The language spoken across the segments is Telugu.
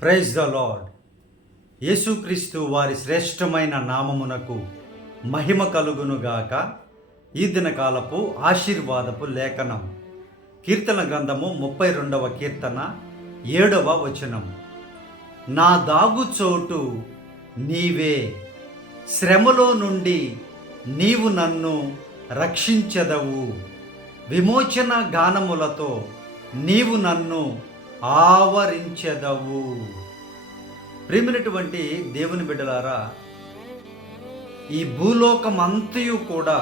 Praise the lord. యేసుక్రీస్తు వారి శ్రేష్టమైన నామమునకు మహిమ కలుగునుగాక. ఈ దినకాలపు ఆశీర్వాదపు లేఖనం కీర్తన గ్రంథము 32వ కీర్తన 7వ వచనం. నా దాగుచోటు నీవే, శ్రమలో నుండి నీవు నన్ను రక్షించెదవు, విమోచన గానములతో నీవు నన్ను ఆవరించెదవు. ప్రియమైనటువంటి దేవుని బిడ్డలారా, ఈ భూలోకమంతయు కూడా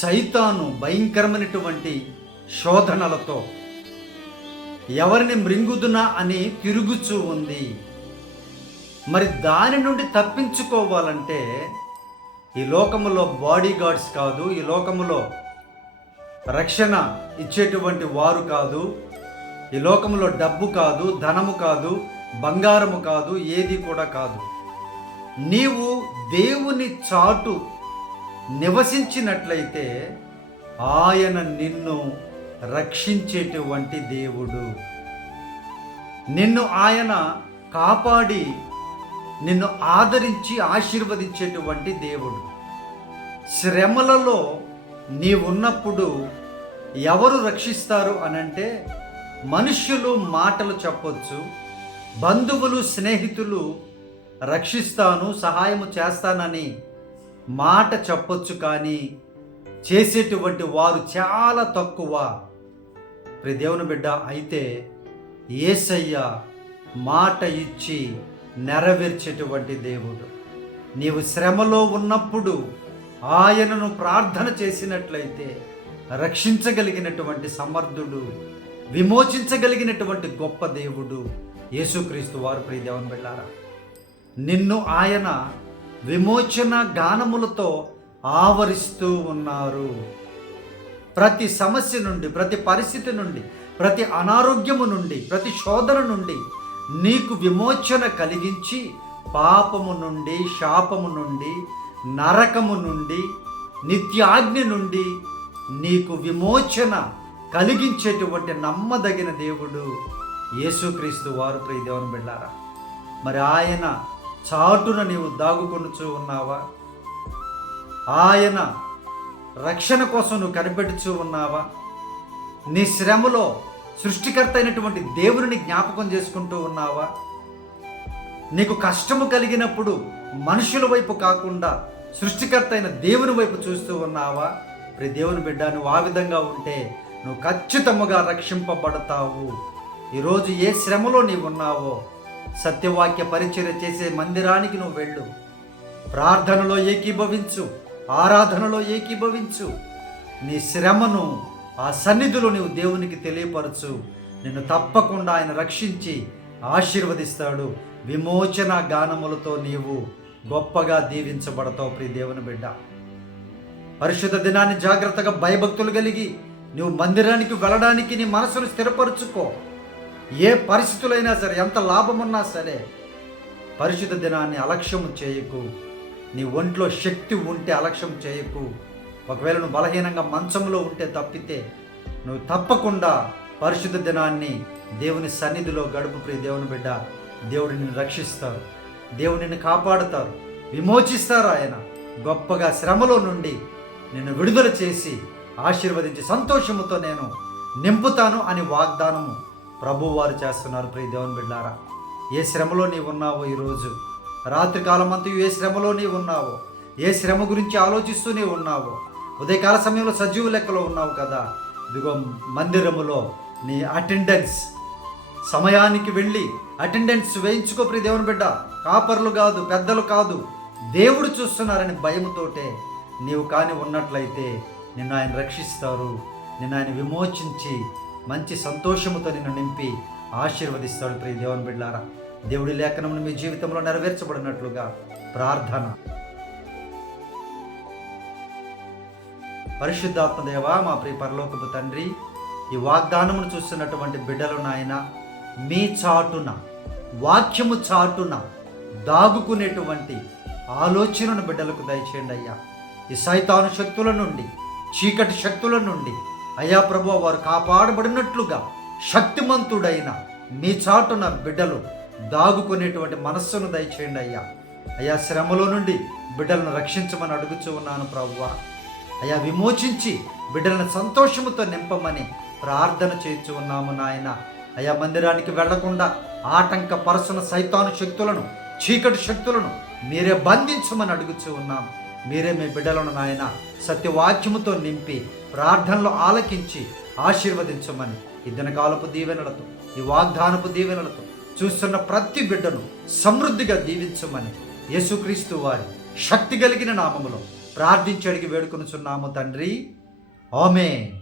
సైతాను భయంకరమైనటువంటి శోధనలతో ఎవరిని మృంగుదునా అని తిరుగుచూ ఉంది. మరి దాని నుండి తప్పించుకోవాలంటే ఈ లోకములో బాడీ గార్డ్స్ కాదు, ఈ లోకములో రక్షణ ఇచ్చేటువంటి వారు కాదు, ఈ లోకంలో డబ్బు కాదు, ధనము కాదు, బంగారము కాదు, ఏది కూడా కాదు. నీవు దేవుని చాటు నివసించినట్లయితే ఆయన నిన్ను రక్షించేటువంటి దేవుడు. నిన్ను ఆయన కాపాడి నిన్ను ఆదరించి ఆశీర్వదించేటువంటి దేవుడు. శ్రమలలో నీవున్నప్పుడు ఎవరు రక్షిస్తారు అనంటే, మనుష్యులు మాటలు చెప్పొచ్చు, బంధువులు స్నేహితులు రక్షిస్తాను సహాయము చేస్తానని మాట చెప్పొచ్చు, కానీ చేసేటువంటి వారు చాలా తక్కువ. ప్రియ దేవుని బిడ్డ, అయితే యేసయ్య మాట ఇచ్చి నెరవేర్చేటువంటి దేవుడు. నీవు శ్రమలో ఉన్నప్పుడు ఆయనను ప్రార్థన చేసినట్లయితే రక్షించగలిగినటువంటి సమర్థుడు, విమోచించగలిగినటువంటి గొప్ప దేవుడు యేసుక్రీస్తు వారు. ప్రియ దేవుని బిడ్డలారా, నిన్ను ఆయన విమోచన గానములతో ఆవరిస్తూ ఉన్నారు. ప్రతి సమస్య నుండి, ప్రతి పరిస్థితి నుండి, ప్రతి అనారోగ్యము నుండి, ప్రతి శోధన నుండి నీకు విమోచన కలిగించి, పాపము నుండి, శాపము నుండి, నరకము నుండి, నిత్యాగ్ని నుండి నీకు విమోచన కలిగించేటువంటి నమ్మదగిన దేవుడు యేసుక్రీస్తు వారు. ప్రియ దేవుని బిడ్డలారా, మరి ఆయన చాటున నీవు దాగుకొనుచూ ఉన్నావా? ఆయన రక్షణ కోసం నువ్వు కనిపెడుచూ ఉన్నావా? నీ శ్రమలో సృష్టికర్త అయినటువంటి దేవుని జ్ఞాపకం చేసుకుంటూ ఉన్నావా? నీకు కష్టము కలిగినప్పుడు మనుషుల వైపు కాకుండా సృష్టికర్త అయిన దేవుని వైపు చూస్తూ ఉన్నావా? ప్రియ దేవుని బిడ్డ, నువ్వు ఆ విధంగా ఉంటే నువ్వు ఖచ్చితంగా రక్షింపబడతావు. ఈరోజు ఏ శ్రమలో నీవు ఉన్నావో సత్యవాక్య పరిచర్య చేసే మందిరానికి నువ్వు వెళ్ళు, ప్రార్థనలో ఏకీభవించు, ఆరాధనలో ఏకీభవించు. నీ శ్రమను ఆ సన్నిధిలో నీవు దేవునికి తెలియపరచు. నిన్ను తప్పకుండా ఆయన రక్షించి ఆశీర్వదిస్తాడు. విమోచన గానములతో నీవు గొప్పగా దీవించబడతావు. ప్రియ దేవుని బిడ్డ, పరిశుద్ధ దినాన్ని జాగ్రత్తగా భయభక్తులు కలిగి నువ్వు మందిరానికి వెళ్ళడానికి నీ మనసును స్థిరపరచుకో. ఏ పరిస్థితులైనా సరే, ఎంత లాభమున్నా సరే, పరిశుద్ధ దినాన్ని అలక్ష్యము చేయకు. నీ ఒంట్లో శక్తి ఉంటే అలక్ష్యం చేయకు. ఒకవేళ నువ్వు బలహీనంగా మంచంలో ఉంటే తప్పితే నువ్వు తప్పకుండా పరిశుద్ధ దినాన్ని దేవుని సన్నిధిలో గడుపు. ప్రియ దేవుని బిడ్డ, దేవుడు నిన్ను రక్షిస్తారు, దేవుడు నిన్ను కాపాడుతారు, విమోచిస్తారు. ఆయన గొప్పగా శ్రమలో నుండి నిన్ను విడుదల చేసి ఆశీర్వదించి సంతోషముతో నేను నింపుతాను అని వాగ్దానము ప్రభువు వారు చేస్తున్నారు. ప్రియ దేవుని బిడ్డారా, ఏ శ్రమలో నీవు ఉన్నావో, ఈరోజు రాత్రికాలం అంతా ఏ శ్రమలో నీవు ఉన్నావో, ఏ శ్రమ గురించి ఆలోచిస్తూనే ఉన్నావో, ఉదయకాల సమయంలో సజీవ లెక్కలో ఉన్నావు కదా, ఇదిగో మందిరములో నీ అటెండెన్స్ సమయానికి వెళ్ళి అటెండెన్స్ వేయించుకో. ప్రియ దేవుని బిడ్డ, కాపర్లు కాదు, పెద్దలు కాదు, దేవుడు చూస్తున్నారని భయముతోటే నీవు కాని ఉన్నట్లయితే నిన్ను ఆయన రక్షిస్తారు. నిన్ను ఆయన విమోచించి మంచి సంతోషముతో నిన్ను నింపి ఆశీర్వదిస్తాడు. ప్రియ దేవుని బిడ్డలారా, దేవుడి లేఖనమును మీ జీవితంలో నెరవేర్చబడినట్లుగా ప్రార్థన. పరిశుద్ధాత్మ దేవా, మా ప్రియ పరలోకపు తండ్రి, ఈ వాగ్దానమును చూస్తున్నటువంటి బిడ్డలు నాయన, మీ చాటున, వాక్యము చాటున దాగుకునేటువంటి ఆలోచనను బిడ్డలకు దయచేయండి అయ్యా. ఈ సైతాను శక్తుల నుండి, చీకటి శక్తుల నుండి అయ్యా ప్రభు, వారు కాపాడబడినట్లుగా శక్తిమంతుడైన మీ చాటున బిడ్డలు దాగుకునేటువంటి మనస్సును దయచేయండి అయ్యా. అయ్యా, శ్రమలో నుండి బిడ్డలను రక్షించమని అడుగుచూ ఉన్నాను ప్రభువా. అయ్యా, విమోచించి బిడ్డలను సంతోషముతో నింపమని ప్రార్థన చేస్తూ ఉన్నాము నాయన. అయ్యా, మందిరానికి వెళ్లకుండా ఆటంకపరచున సైతాను శక్తులను, చీకటి శక్తులను మీరే బంధించమని అడుగుచూ ఉన్నాము. మీరే మీ బిడ్డలను నాయన సత్యవాక్యముతో నింపి ప్రార్థనలు ఆలకించి ఆశీర్వదించమని ఈ దినకాలపు దీవెనలతో, ఈ వాగ్దానపు దీవెనలతో చూస్తున్న ప్రతి బిడ్డను సమృద్ధిగా దీవించమని యేసుక్రీస్తు వారి శక్తి కలిగిన నామములో ప్రార్థించి అడిగి వేడుకొనుచున్నాము తండ్రి. ఆమేన్.